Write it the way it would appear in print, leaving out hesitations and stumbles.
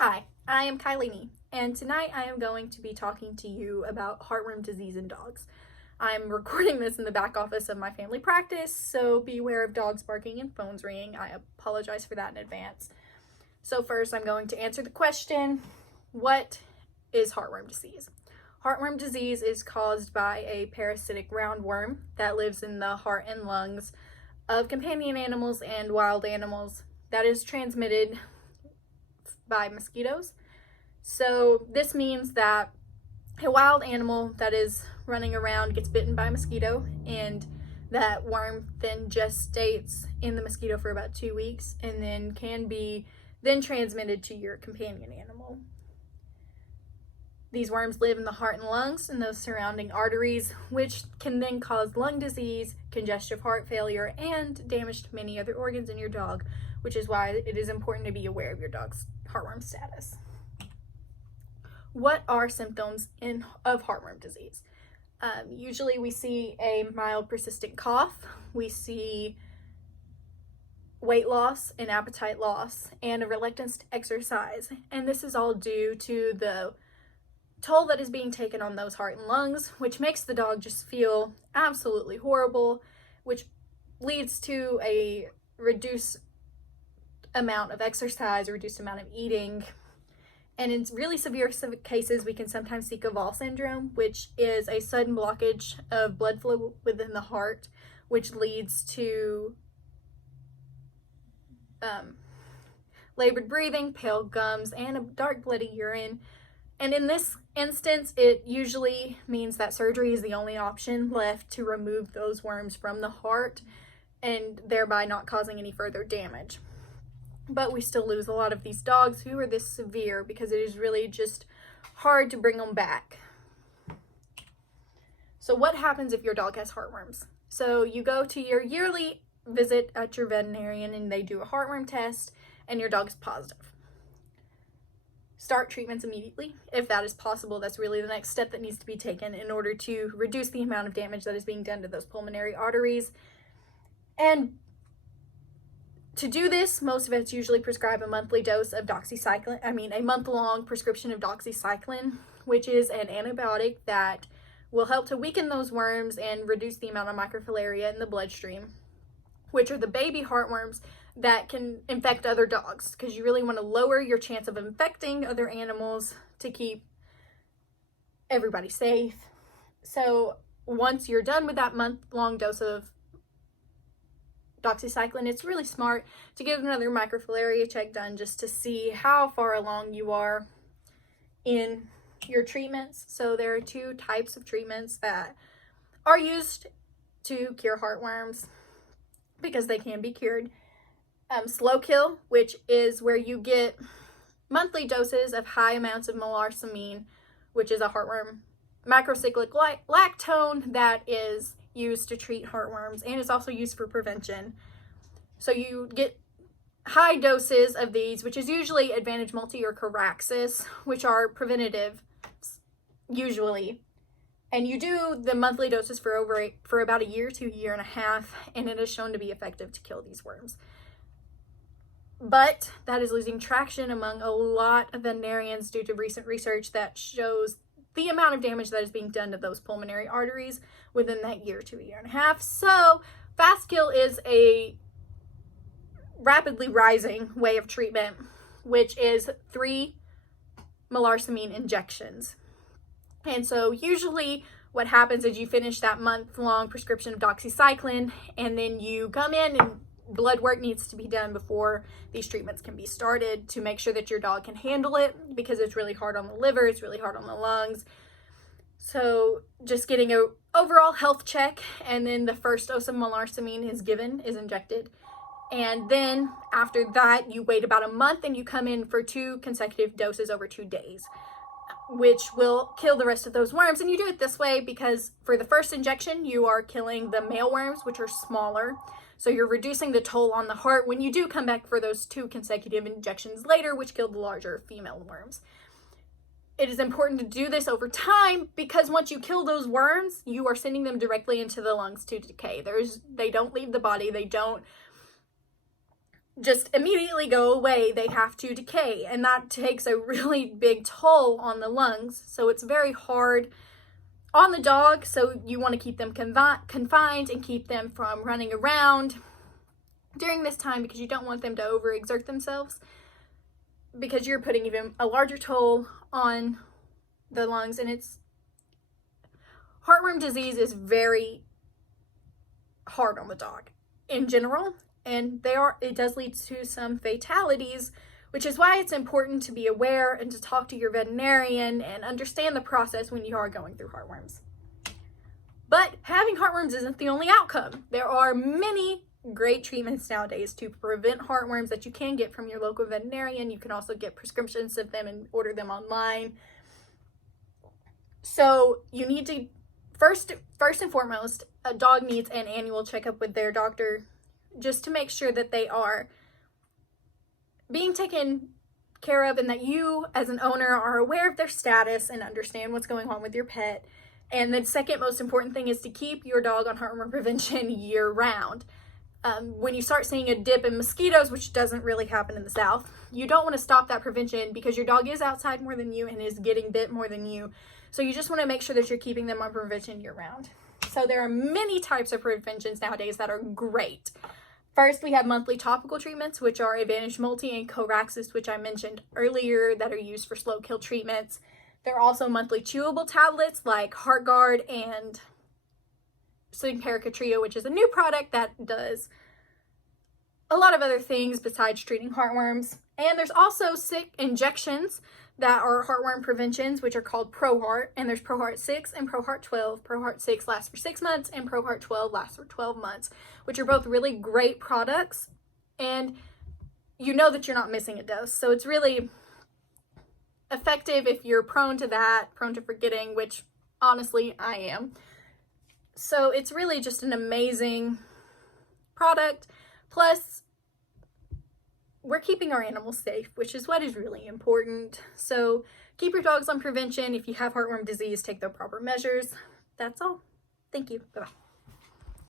Hi, I am Kylie, and tonight I am going to be talking to you about heartworm disease in dogs. I'm recording this in the back office of my family practice, so beware of dogs barking and phones ringing. I apologize for that in advance. So first, I'm going to answer the question, what is heartworm disease? Heartworm disease is caused by a parasitic roundworm that lives in the heart and lungs of companion animals and wild animals that is transmitted by mosquitoes. So this means that a wild animal that is running around gets bitten by a mosquito, and that worm then gestates in the mosquito for about 2 weeks and then can be then transmitted to your companion animal. These worms live in the heart and lungs and those surrounding arteries, which can then cause lung disease, congestive heart failure, and damage to many other organs in your dog, which is why it is important to be aware of your dog's heartworm status. What are symptoms of heartworm disease? Usually we see a mild persistent cough, we see weight loss and appetite loss, and a reluctance to exercise. And this is all due to the toll that is being taken on those heart and lungs, which makes the dog just feel absolutely horrible, which leads to a reduced amount of exercise, a reduced amount of eating. And in really severe cases, we can sometimes see Gavall syndrome, which is a sudden blockage of blood flow within the heart, which leads to labored breathing, pale gums, and a dark bloody urine. And in this instance, it usually means that surgery is the only option left to remove those worms from the heart and thereby not causing any further damage. But we still lose a lot of these dogs who are this severe because it is really just hard to bring them back. So what happens if your dog has heartworms? So you go to your yearly visit at your veterinarian and they do a heartworm test and your dog's positive. Start treatments immediately. If that is possible, that's really the next step that needs to be taken in order to reduce the amount of damage that is being done to those pulmonary arteries. And to do this, most vets usually prescribe a monthly dose of a month-long prescription of doxycycline, which is an antibiotic that will help to weaken those worms and reduce the amount of microfilaria in the bloodstream, which are the baby heartworms that can infect other dogs, because you really want to lower your chance of infecting other animals to keep everybody safe. So once you're done with that month-long dose of doxycycline, it's really smart to get another microfilaria check done just to see how far along you are in your treatments. So there are two types of treatments that are used to cure heartworms because they can be cured. Slow kill, which is where you get monthly doses of high amounts of melarsamine, which is a heartworm macrocyclic lactone that is used to treat heartworms and is also used for prevention. So you get high doses of these, which is usually Advantage Multi or Caraxis, which are preventative usually. And you do the monthly doses for about a year to a year and a half, and it is shown to be effective to kill these worms. But that is losing traction among a lot of veterinarians due to recent research that shows the amount of damage that is being done to those pulmonary arteries within that year to a year and a half. So fast kill is a rapidly rising way of treatment, which is 3 melarsamine injections. And so usually what happens is you finish that month-long prescription of doxycycline, and then you come in and blood work needs to be done before these treatments can be started to make sure that your dog can handle it, because it's really hard on the liver, it's really hard on the lungs. So just getting an overall health check, and then the first dose of melarsamine is injected. And then after that, you wait about a month and you come in for 2 consecutive doses over 2 days, which will kill the rest of those worms. And you do it this way because for the first injection, you are killing the male worms, which are smaller. So you're reducing the toll on the heart when you do come back for those 2 consecutive injections later, which kill the larger female worms. It is important to do this over time because once you kill those worms, you are sending them directly into the lungs to decay. They don't leave the body. They don't just immediately go away. They have to decay, and that takes a really big toll on the lungs. So it's very hard on the dog. So you want to keep them confined and keep them from running around during this time, because you don't want them to overexert themselves, because you're putting even a larger toll on the lungs. And heartworm disease is very hard on the dog in general, and it does lead to some fatalities, which is why it's important to be aware and to talk to your veterinarian and understand the process when you are going through heartworms. But having heartworms isn't the only outcome. There are many great treatments nowadays to prevent heartworms that you can get from your local veterinarian. You can also get prescriptions of them and order them online. So you need to, first and foremost, a dog needs an annual checkup with their doctor, just to make sure that they are being taken care of, and that you as an owner are aware of their status and understand what's going on with your pet. And the second most important thing is to keep your dog on heartworm prevention year round. When you start seeing a dip in mosquitoes, which doesn't really happen in the South, you don't want to stop that prevention, because your dog is outside more than you and is getting bit more than you. So you just want to make sure that you're keeping them on prevention year round. So there are many types of preventions nowadays that are great. First, we have monthly topical treatments, which are Advantage Multi and Coraxis, which I mentioned earlier, that are used for slow kill treatments. There are also monthly chewable tablets like HeartGuard and Simparica Trio, which is a new product that does a lot of other things besides treating heartworms. And there's also sick injections that are heartworm preventions, which are called ProHeart. And there's ProHeart 6 and ProHeart 12. ProHeart 6 lasts for 6 months and ProHeart 12 lasts for 12 months, which are both really great products. And you know that you're not missing a dose. So it's really effective if you're prone to that, prone to forgetting, which honestly I am. So it's really just an amazing product. Plus, we're keeping our animals safe, which is what is really important. So keep your dogs on prevention. If you have heartworm disease, take the proper measures. That's all. Thank you. Bye-bye.